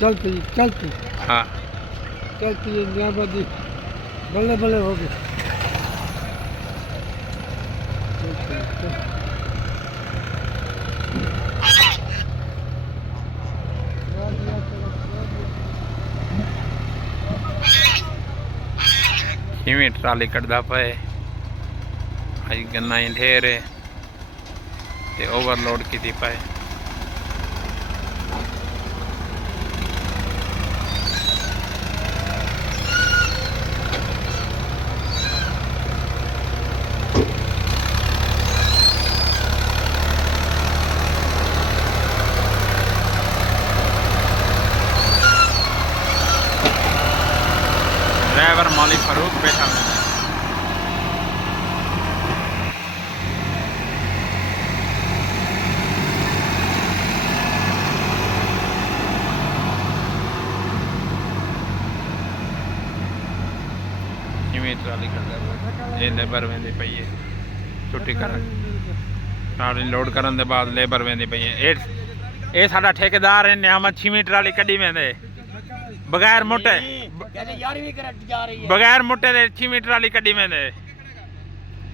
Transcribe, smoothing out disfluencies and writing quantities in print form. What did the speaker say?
चलती हाँ चलती नियामती बल्ले बल्ले हो गए। किवें ट्राली कटदा पे अज गन्ना ही ढेर है ते ओवरलोड की पे ड्राइवर मौली फारूक बैठा है। ट्राली कर लेबर वेंदी पई है छुट्टी कर ट्राली लोड करन दे बाद लेबर वेंदी पई है। ए साडा ठेकेदार है नियामत छीवीं ट्राली कड्डी वेंदे बगैर मोटे बगैर मोटे दे छीवीं ट्राली कड्डी वेंदे।